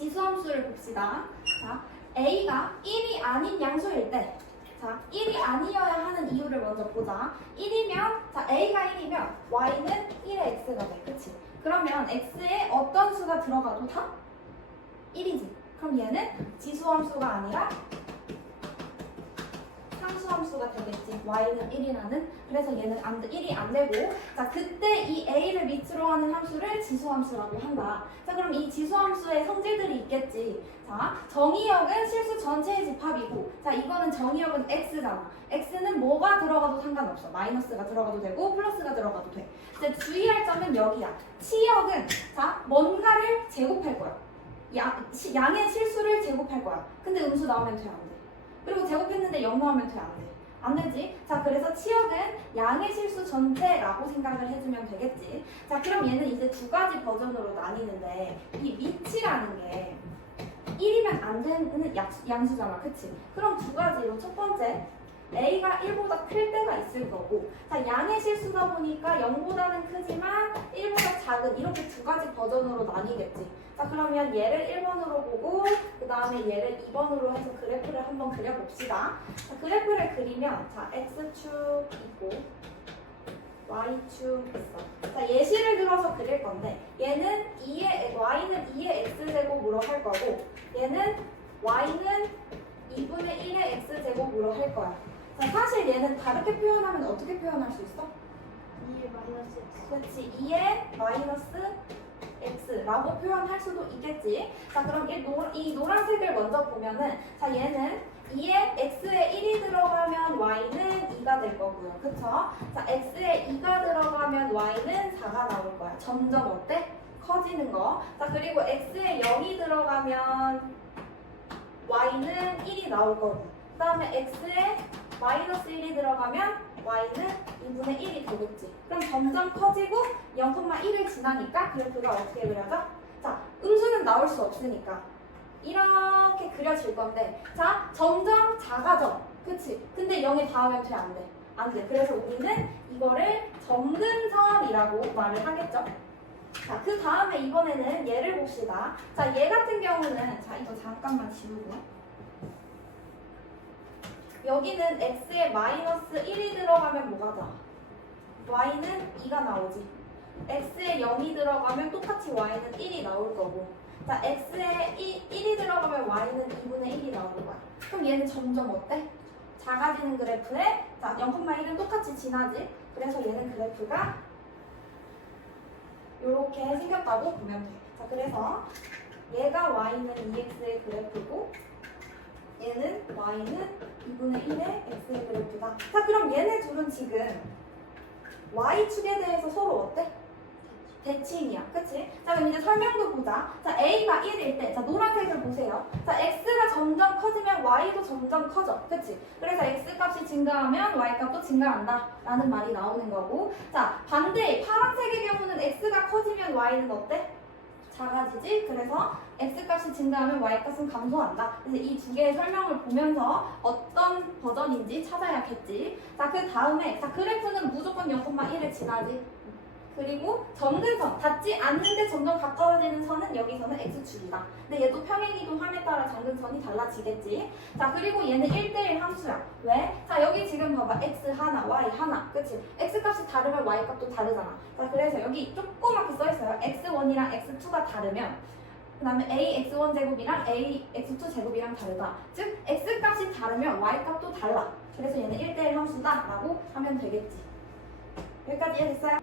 지수함수를 봅시다. 자, a가 1이 아닌 양수일 때, 자, 1이 아니어야 하는 이유를 먼저 보자. 1이면, 자, a가 1이면 y는 1의 x가 돼. 그치? 그러면 x에 어떤 수가 들어가도 다 1이지. 그럼 얘는 지수함수가 아니라 상수함수가 되겠지. y는 1이라는. 그래서 얘는 1이 안 되고, 자, 그때 이 a를 밑으로 하는 함수를 지수함수라고 한다. 자, 그럼 이 지수함수의 성질들이 있겠지. 자, 정의역은 실수 전체의 집합이고, 자, 이거는 정의역은 x잖아. x는 뭐가 들어가도 상관없어. 마이너스가 들어가도 되고 플러스가 들어가도 돼. 이제 주의할 점은 여기야. 치역은, 자, 뭔가를 제곱할 거야. 양의 실수를 제곱할 거야. 근데 음수 나오면 돼, 안 돼? 그리고 제곱했는데 0 나오면 돼, 안 돼? 안 되지? 자, 그래서 치역은 양의 실수 전체라고 생각을 해주면 되겠지. 자, 그럼 얘는 이제 두 가지 버전으로 나뉘는데, 이 위치라는 게 1이면 안 되는 양수잖아, 그치? 그럼 두 가지로, 첫 번째, a가 1보다 클 때가 있을 거고, 자, 양의 실수다 보니까 0보다는 크지만 1보다 작은, 이렇게 두 가지 버전으로 나뉘겠지. 자, 그러면 얘를 1번으로 보고 그 다음에 얘를 2번으로 해서 그래프를 한번 그려봅시다. 자, 그래프를 그리면, 자, x축 있고 y축 있어. 자, 예시를 들어서 그릴 건데, 얘는 y는 2의 x제곱으로 할 거고, 얘는 y는 2분의 1의 x제곱으로 할 거야. 자, 사실 얘는 다르게 표현하면 어떻게 표현할 수 있어? 2의 마이너스 x. 그렇지, 2의 마이너스 x라고 표현할 수도 있겠지. 자, 그럼 이 노란색을 먼저 보면은, 자, 얘는 2에 x에 1이 들어가면 y는 2가 될 거고요. 그쵸? 자, x에 2가 들어가면 y는 4가 나올 거야. 점점 어때? 커지는 거. 자, 그리고 x에 0이 들어가면 y는 1이 나올 거고, 그 다음에 x에 마이너스 1이 들어가면 y는 2분의 1이 되겠지. 그럼 점점 커지고 0,1을 지나니까 그래프가 어떻게 그려져? 자, 음수는 나올 수 없으니까 이렇게 그려질 건데, 자, 점점 작아져. 그치? 근데 0에 닿으면 돼, 안 돼? 안 돼. 그래서 우리는 이거를 점근선이라고 말을 하겠죠. 자, 그 다음에 이번에는 얘를 봅시다. 자, 얘 같은 경우는, 자, 이거 잠깐만 지우고, 여기는 x에 마이너스 1이 들어가면 뭐가 나? y는 2가 나오지. x에 0이 들어가면 똑같이 y는 1이 나올 거고, 자, x에 1이 들어가면 y는 2분의 1이 나오는 거야. 그럼 얘는 점점 어때? 작아지는 그래프에, 자, 0,1은 똑같이 지나지. 그래서 얘는 그래프가 이렇게 생겼다고 보면 돼. 자, 그래서 얘가 y는 2x의 그래프고, 얘는 y는 2분의 1의 x의 그래프다. 자, 그럼 얘네 둘은 지금 y축에 대해서 서로 어때? 대칭이야. 그치? 자, 그럼 이제 설명도 보자. 자, a가 1일 때, 자, 노란색을 보세요. 자, x가 점점 커지면 y도 점점 커져. 그치? 그래서 x 값이 증가하면 y 값도 증가한다 라는 말이 나오는 거고, 자, 반대 파란색의 경우는 x가 커지면 y는 어때? 작아지지? 그래서 x값이 증가하면 y값은 감소한다. 그래서 이 두 개의 설명을 보면서 어떤 버전인지 찾아야겠지. 자, 그 다음에, 자, 그래프는 무조건 0,1을 지나지. 그리고 점근선, 닿지 않는데 점점 가까워지는 선은 여기서는 x축이다. 근데 얘도 평행이동함에 따라 점근선이 달라지겠지. 자, 그리고 얘는 1대1 함수야. 왜? 자, 여기 지금 봐봐. x 하나, y 하나. 그치? x값이 다르면 y값도 다르잖아. 자, 그래서 여기 조그맣게 써있어요. x1이랑 x2가 다르면, 그 다음에 ax1 제곱이랑 ax2 제곱이랑 다르다. 즉, x값이 다르면 y값도 달라. 그래서 얘는 1대1 함수다 라고 하면 되겠지. 여기까지 이해됐어요?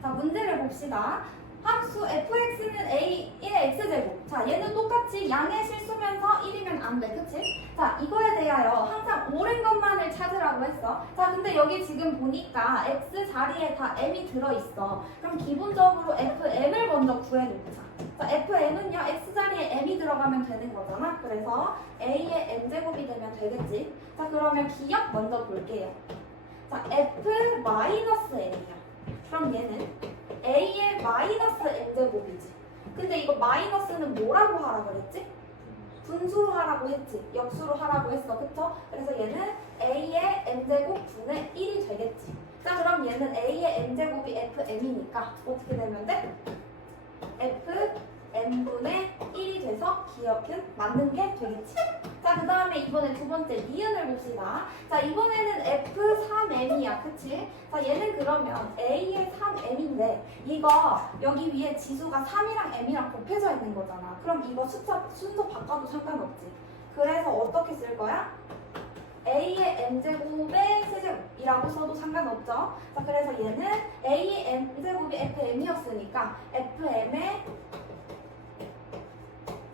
자, 문제를 봅시다. 함수 fx는 a 1의 x제곱. 자, 얘는 똑같이 양의 실수면서 1이면 안 돼. 그치? 자, 이거에 대하여 항상 옳은 것만을 찾으라고 했어. 자, 근데 여기 지금 보니까 x 자리에 다 m이 들어있어. 그럼 기본적으로 fm을 먼저 구해놓자. 자, fm은요, x 자리에 m이 들어가면 되는 거잖아. 그래서 a의 m제곱이 되면 되겠지. 자, 그러면 기억 먼저 볼게요. 자, f-m이야. 그럼 얘는 a의 마이너스 m제곱이지. 근데 이거 마이너스는 뭐라고 하라 그랬지? 분수로 하라고 했지. 역수로 하라고 했어. 그쵸? 그래서 얘는 a의 m제곱 분의 1이 되겠지. 자, 그럼 얘는 a의 m제곱이 fm이니까 어떻게 되면 돼? fm분의 1이 돼서 기억은 맞는 게 되겠지. 자, 그 다음에 이번에 두 번째 니은을 봅시다. 자, 이번에는 F3M이야, 그치? 자, 얘는 그러면 A의 3M인데 이거 여기 위에 지수가 3이랑 M이랑 곱해져 있는 거잖아. 그럼 이거 순서 바꿔도 상관없지. 그래서 어떻게 쓸 거야? A의 M제곱의 세제곱이라고 써도 상관없죠. 자, 그래서 얘는 A의 M제곱이 FM이었으니까 FM의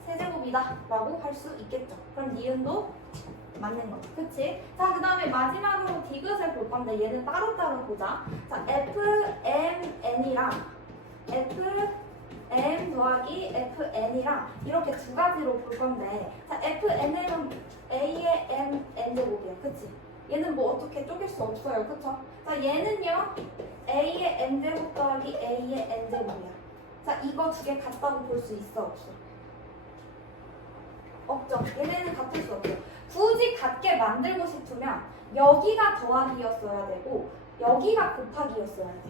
세제곱이다 라고 할 수 있겠죠. 그럼 니은도 맞는 거죠. 그치? 자, 그 다음에 마지막으로 디귿을 볼 건데 얘는 따로따로 보자. 자, FMN이랑 FM 더하기 FN이랑 이렇게 두 가지로 볼 건데 자, FN은 A의 N제곱이야. 그치? 얘는 뭐 어떻게 쪼갤 수 없어요. 그쵸? 자, 얘는요 A의 N제곱 더하기 A의 N제곱이야. 자, 이거 두 개 같다고 볼 수 있어 없어? 없죠. 얘네는 같을 수 없죠. 굳이 같게 만들고 싶으면 여기가 더하기였어야 되고 여기가 곱하기였어야 돼.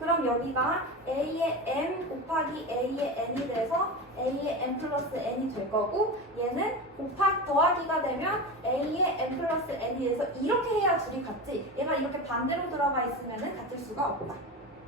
그럼 여기가 A의 M 곱하기 A의 N이 돼서 A의 M 플러스 N이 될 거고 얘는 더하기가 되면 A의 M 플러스 N이 돼서 이렇게 해야 둘이 같지. 얘가 이렇게 반대로 들어가 있으면 같을 수가 없다.